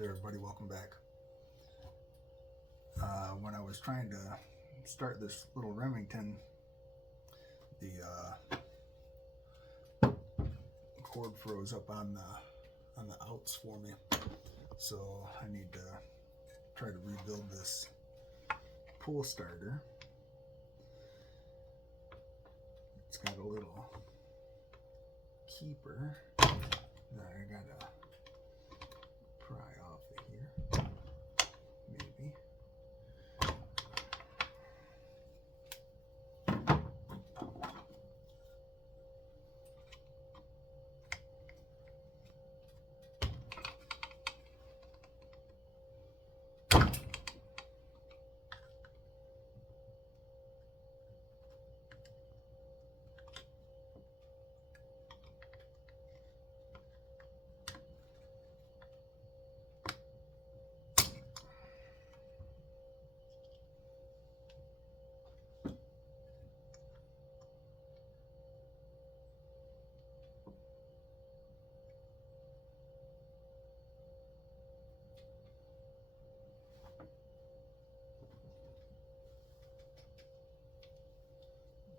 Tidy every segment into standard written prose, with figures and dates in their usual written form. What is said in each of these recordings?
there, everybody. Welcome back. When I was trying to start this little Remington, the cord froze up on the outs for me, so I need to try to rebuild this pull starter. It's got a little keeper that I gotta pry off of here, maybe.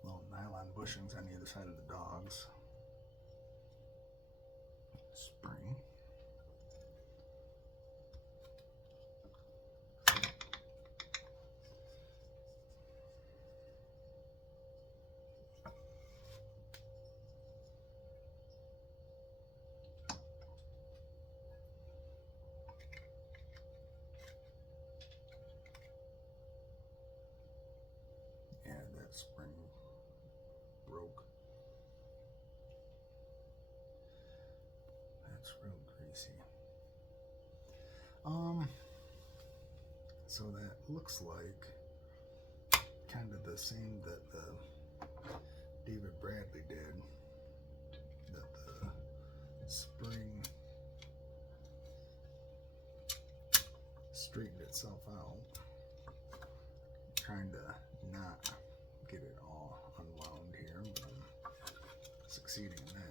Little nylon bushings on either side of the dogs. Spring. Yeah, that spring broke. That's real greasy. So that looks like kind of the same that the David Bradley did. That the spring straightened itself out. Trying to not get it all unwound here, but I'm succeeding in that.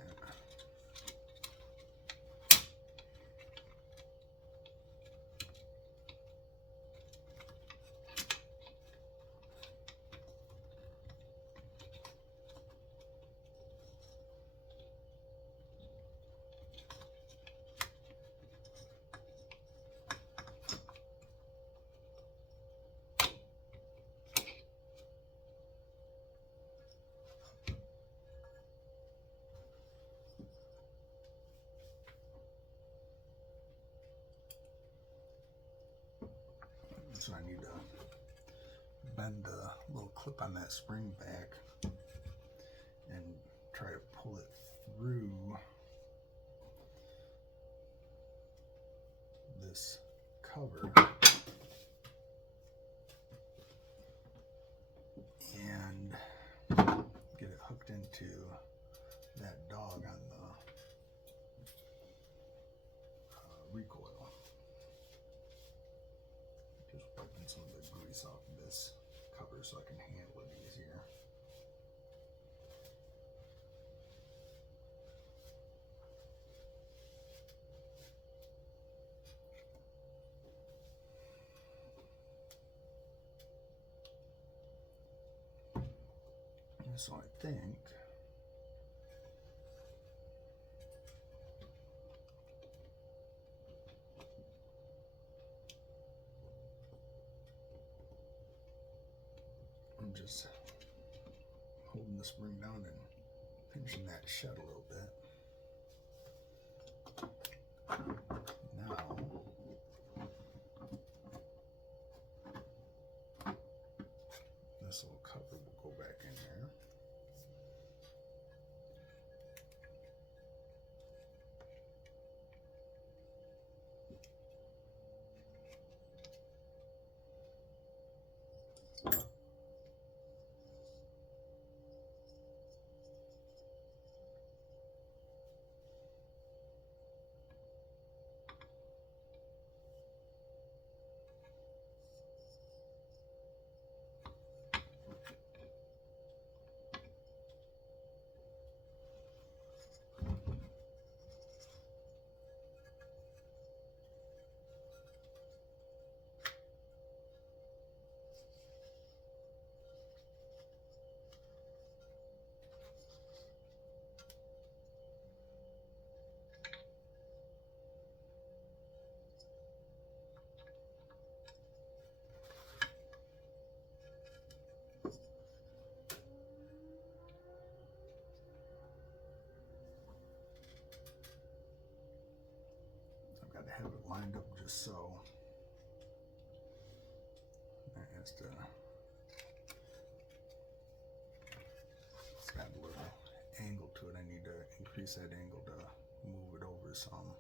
So I need to bend the little clip on that spring back and try to pull it through this cover and get it hooked into that dog on the recoil. Just wiping some of the grease off of this cover so I can handle it easier. So I think I'm just holding the spring down and pinching that shut a little bit. Now this little cover will go back in there. Got to have it lined up just so. That has to. It's got a little angle to it. I need to increase that angle to move it over some.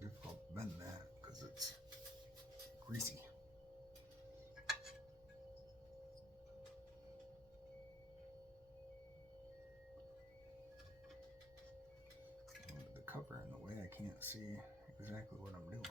Difficult to bend that because it's greasy. With the cover in the way, I can't see exactly what I'm doing.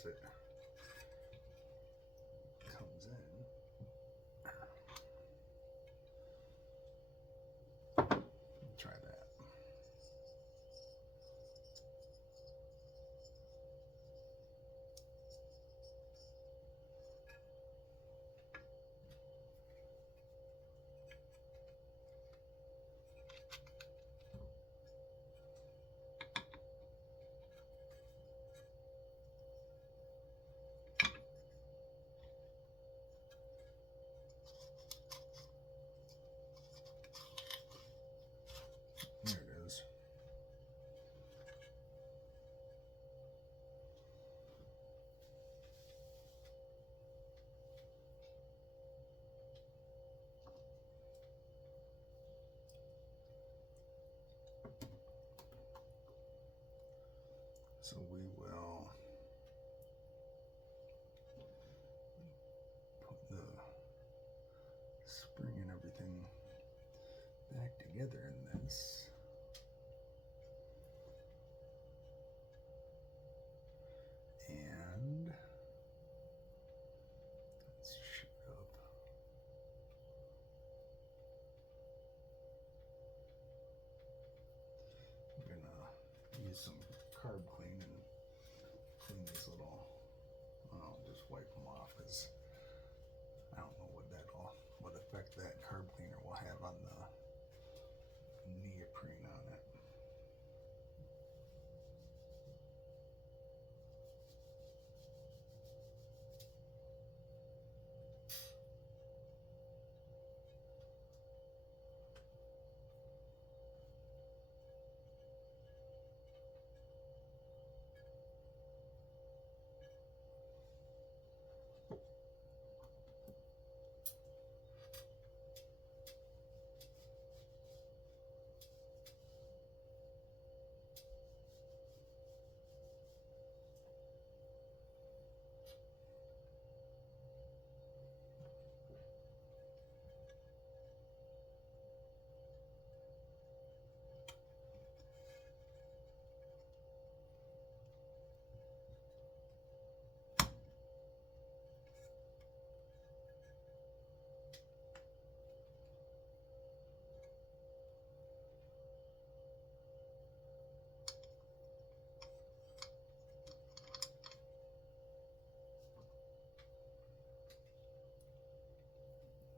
as it comes in. Try that. There it is. So we will put the spring and everything back together in this. And let's shoot up. I'm gonna use some carb clean and clean these little, I'll just wipe them off because I don't know what effect that carb cleaner will have on the neoprene on it.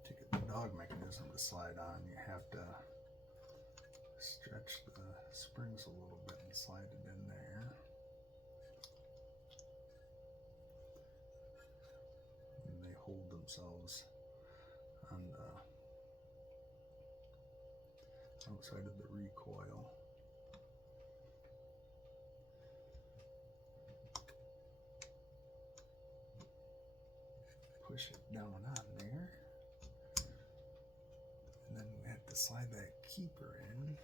To get the dog mechanism to slide on, you have to stretch the springs a little bit and slide it in there. And they hold themselves on the outside of the recoil. Push it down on there. And then we have to slide that keeper in.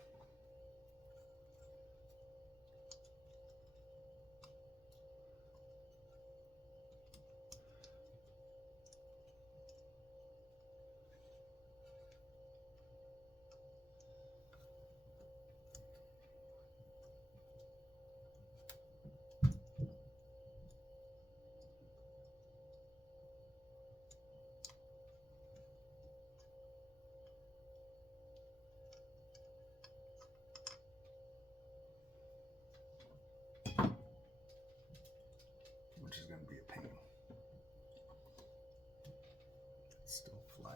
Which is going to be a pain. It's still flat.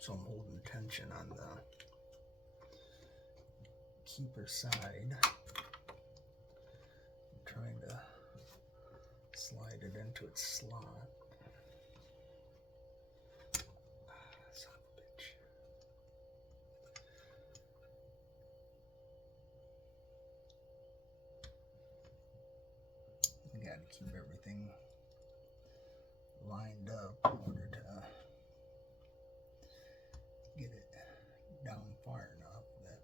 So I'm holding tension on the keeper side, I'm trying to slide it into its slot. Son of a bitch. You gotta keep everything lined up in order to get it down far enough that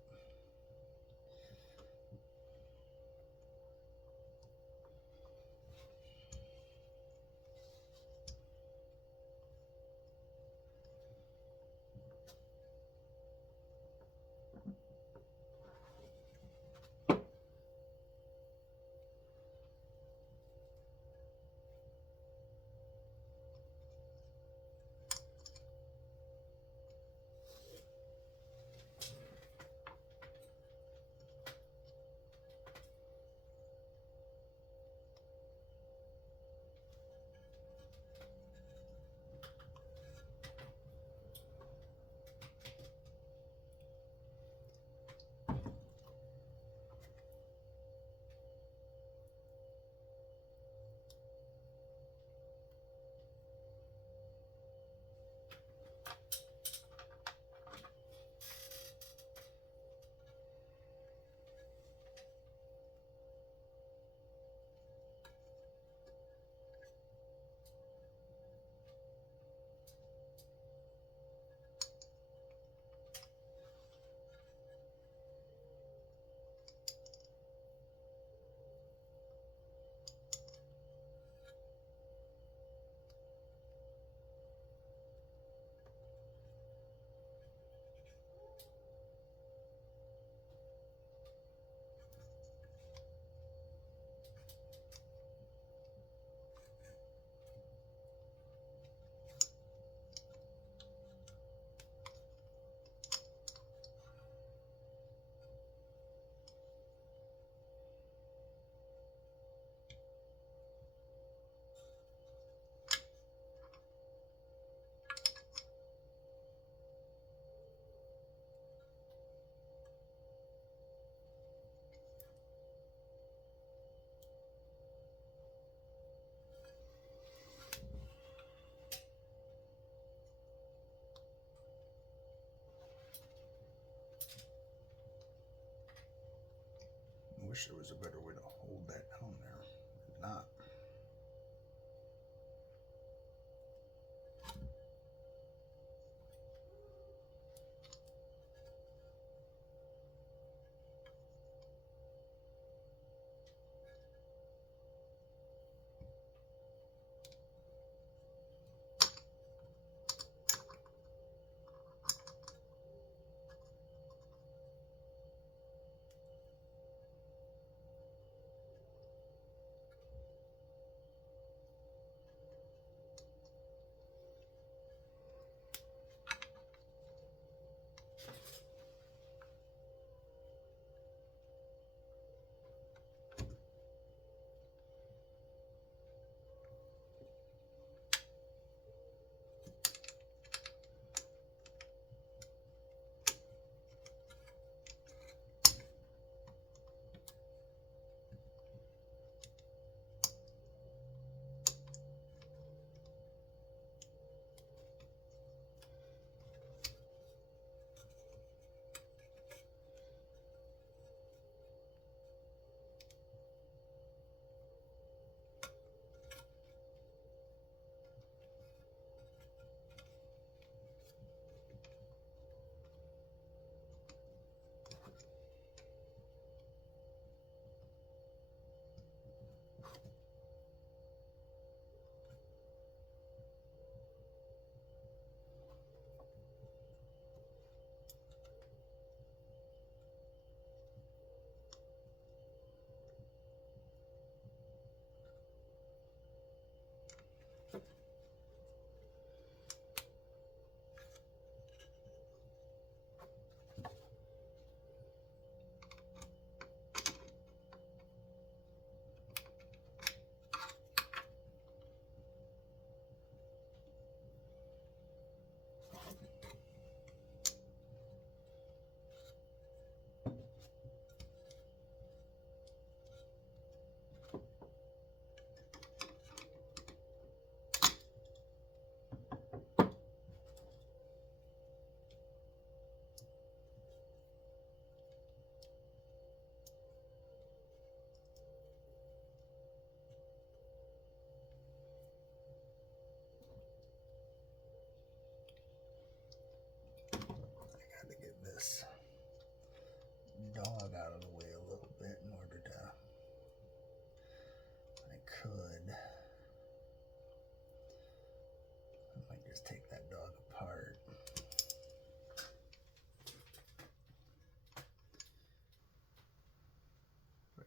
I wish there was a better way to hold that down there. If not.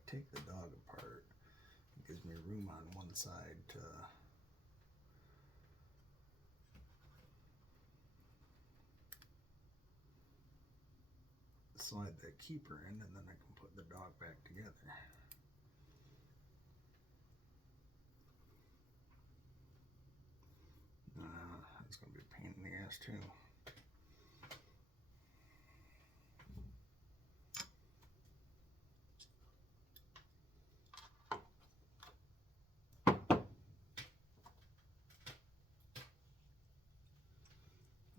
take the dog apart, it gives me room on one side to slide that keeper in, and then I can put the dog back together. It's going to be a pain in the ass too.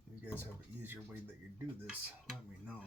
If you guys have an easier way that you do this, let me know.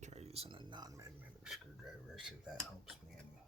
Try using a non-magnetic screwdriver, see if that helps me any.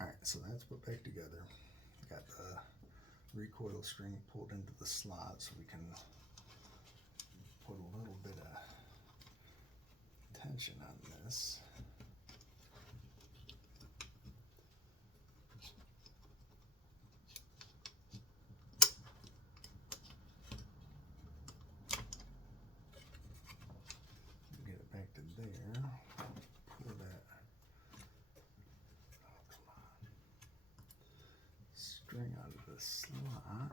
Alright, so that's put back together. Got the recoil string pulled into the slot so we can put a little bit of tension on this. Get it back to there. Pull that. Oh, come on. String out of the slot.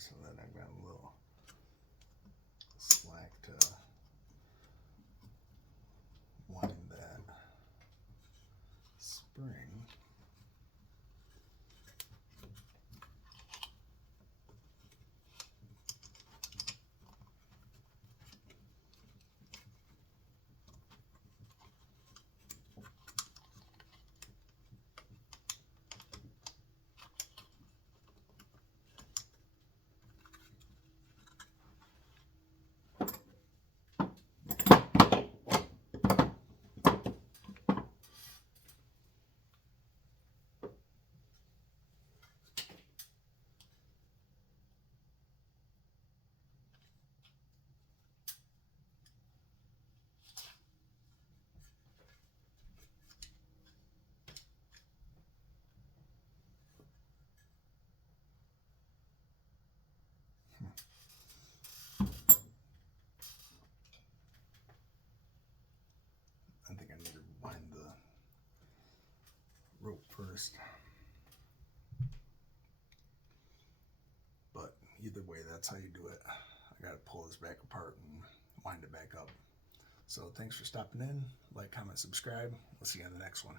so that I've got a little slack to wind that spring. I think I need to wind the rope first. But either way, that's how you do it. I gotta pull this back apart and wind it back up. So thanks for stopping in. Like, comment, subscribe. We'll see you on the next one.